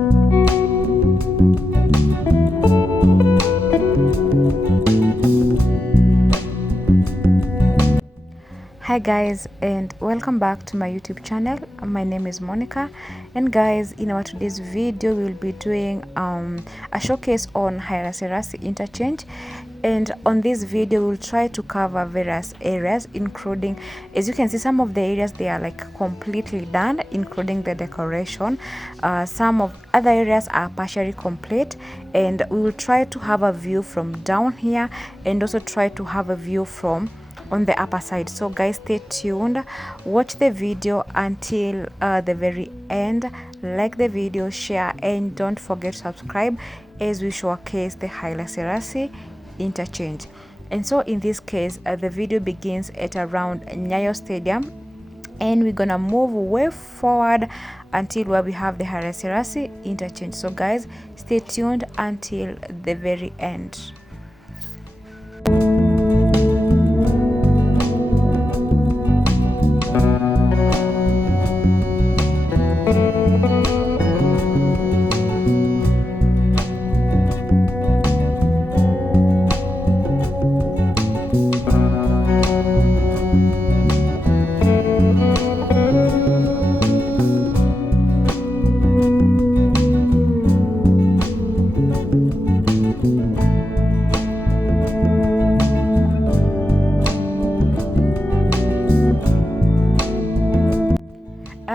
Hi guys, and welcome back to my YouTube channel. My name is Monica, and guys, in our today's video we'll be doing a showcase on Haile Selassie interchange. And on this video we'll try to cover various areas, including, as you can see, some of the areas they are like completely done, including the decoration. Some of other areas are partially complete, and we will try to have a view from down here and also try to have a view from on the upper side. So guys, stay tuned, watch the video until the very end, like the video, share, and don't forget to subscribe as we showcase the Haile Selassie interchange. And so in this case, the video begins at around Nyayo Stadium, and we're gonna move way forward until where we have the Haile Selassie interchange. So guys, stay tuned until the very end.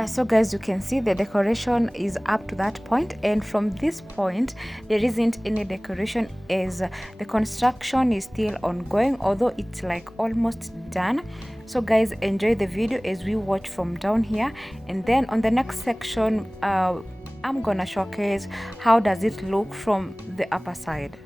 So guys, you can see the decoration is up to that point, and from this point there isn't any decoration as the construction is still ongoing, although it's like almost done. So guys, enjoy the video as we watch from down here, and then on the next section I'm gonna showcase how does it look from the upper side.